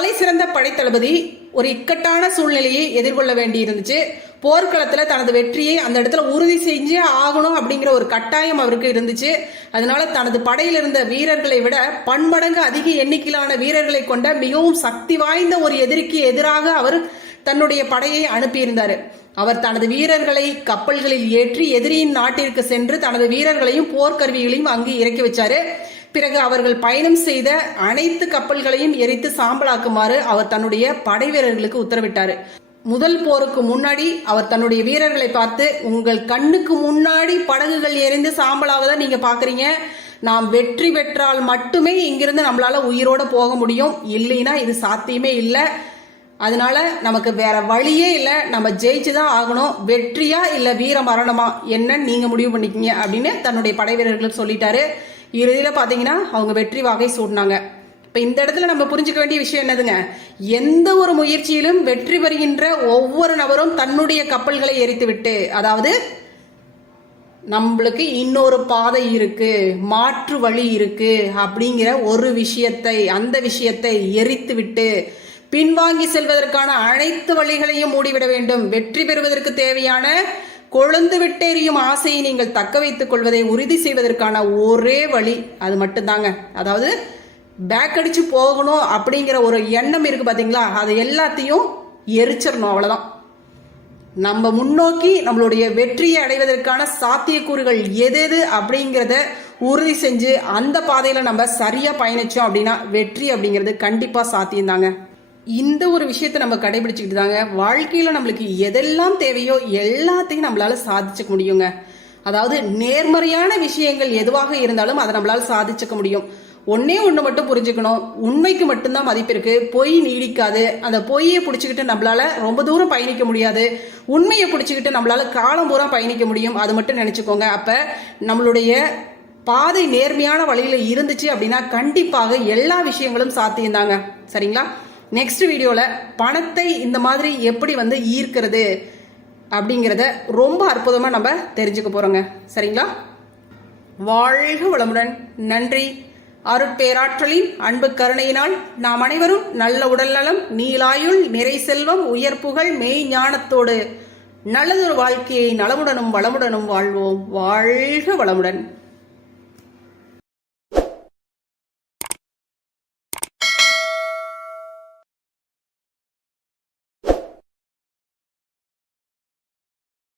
தலை சிறந்த படைத்தளபதி ஒரு இக்கட்டான சூழ்நிலையை எதிர்கொள்ள வேண்டி இருந்துச்சு போர்க்களத்தில் தனது வெற்றியை அந்த இடத்துல உறுதி செஞ்சே ஆகணும் அப்படிங்கிற ஒரு கட்டாயம் அவருக்கு இருந்துச்சு. அதனால தனது படையில் இருந்த வீரர்களை விட பன்மடங்கு அதிக எண்ணிக்கையிலான வீரர்களை கொண்ட மிகவும் சக்தி வாய்ந்த ஒரு எதிரிக்கு எதிராக அவர் தன்னுடைய படையை அனுப்பியிருந்தார். அவர் தனது வீரர்களை கப்பல்களில் ஏற்றி எதிரியின் நாட்டிற்கு சென்று தனது வீரர்களையும் போர்க்கருவிகளையும் அங்கு இறக்கி வச்சாரு. பிறகு அவர்கள் பயணம் செய்த அனைத்து கப்பல்களையும் எரித்து சாம்பலாக்குமாறு அவர் தன்னுடைய படை வீரர்களுக்கு உத்தரவிட்டார். முதல் போருக்கு முன்னாடி அவர் தன்னுடைய வீரர்களை பார்த்து உங்கள் கண்ணுக்கு முன்னாடி படகுகள் எரிந்து சாம்பலாவதை நீங்க பாக்குறீங்க. நாம் வெற்றி பெற்றால் மட்டுமே இங்கிருந்து நம்மளால உயிரோட போக முடியும். இல்லைன்னா இது சாத்தியமே இல்லை. அதனால நமக்கு வேற வழியே இல்லை. நம்ம ஜெயிச்சு தான் ஆகணும். வெற்றியா இல்லை வீர மரணமா? என்னன்னு நீங்க முடிவு பண்ணிக்கிங்க? அப்படின்னு தன்னுடைய படை வீரர்களுக்கு சொல்லிட்டாரு. இறுதியில் பார்த்தீங்கன்னா அவங்க வெற்றி வாகை சூடினாங்க. இப்போ இந்த இடத்துல நம்ம புரிஞ்சுக்க வேண்டிய விஷயம் என்னதுங்க? எந்த ஒரு முயற்சியிலும் வெற்றி பெறுகின்ற ஒவ்வொரு நபரும் தன்னுடைய கப்பல்களை எரித்து விட்டு அதாவது நம்மளுக்கு இன்னொரு பாதை இருக்கு மாற்று வழி இருக்கு அப்படிங்கிற ஒரு விஷயத்தை அந்த விஷயத்தை எரித்து விட்டு பின்வாங்கி செல்வதற்கான அனைத்து வழிகளையும் மூடிவிட வேண்டும். வெற்றி பெறுவதற்கு தேவையான கொழுந்து விட்டெறியும் ஆசையை நீங்கள் தக்க வைத்துக் கொள்வதை உறுதி செய்வதற்கான ஒரே வழி அது மட்டும்தாங்க. அதாவது பேக் அடிச்சு போகணும் அப்படிங்கிற ஒரு எண்ணம் இருக்கு பாத்தீங்களா? அது எல்லாத்தையும் எரிச்சிடணும் அவ்வளவுதான். நம்ம முன்னோக்கி நம்மளுடைய வெற்றியை அடைவதற்கான சாத்தியக்கூறுகள் எது எது அப்படிங்கிறத உறுதி செஞ்சு அந்த பாதையில நம்ம சரியா பயணிச்சோம் அப்படின்னா வெற்றி அப்படிங்கிறது கண்டிப்பா சாத்தியம்தாங்க. இந்த ஒரு விஷயத்தை நம்ம கடைபிடிச்சிக்கிட்டு தாங்க வாழ்க்கையில் நம்மளுக்கு எதெல்லாம் தேவையோ எல்லாத்தையும் நம்மளால சாதிச்சுக்க முடியுங்க. அதாவது நேர்மறையான விஷயங்கள் எதுவாக இருந்தாலும் அதை நம்மளால சாதிச்சுக்க முடியும். ஒன்னே ஒன்று மட்டும் புரிஞ்சுக்கணும். உண்மைக்கு மட்டும்தான் மதிப்பு இருக்கு. பொய் நீடிக்காது. அந்த பொய்யை பிடிச்சிக்கிட்டு நம்மளால ரொம்ப தூரம் பயணிக்க முடியாது. உண்மையை பிடிச்சிக்கிட்டு நம்மளால காலம் பூரா பயணிக்க முடியும். அது மட்டும் நினைச்சுக்கோங்க. அப்ப நம்மளுடைய பாதை நேர்மையான வழியில இருந்துச்சு அப்படின்னா கண்டிப்பாக எல்லா விஷயங்களும் சாத்தியம்தாங்க. சரிங்களா? நெக்ஸ்ட் வீடியோவில் பணத்தை இந்த மாதிரி எப்படி வந்து ஈர்க்கிறது அப்படிங்கிறத ரொம்ப அற்புதமாக நம்ம தெரிஞ்சுக்க போகிறோங்க சரிங்களா? வாழ்க வளமுடன். நன்றி. அருட்பேராற்றலின் அன்பு கருணையினால் நாம் அனைவரும் நல்ல உடல்நலம் நீலாயுள் நிறை செல்வம் உயர் புகழ் மெய் ஞானத்தோடு நல்லதொரு வாழ்க்கையை நலமுடனும் வளமுடனும் வாழ்வோம். வாழ்க வளமுடன்.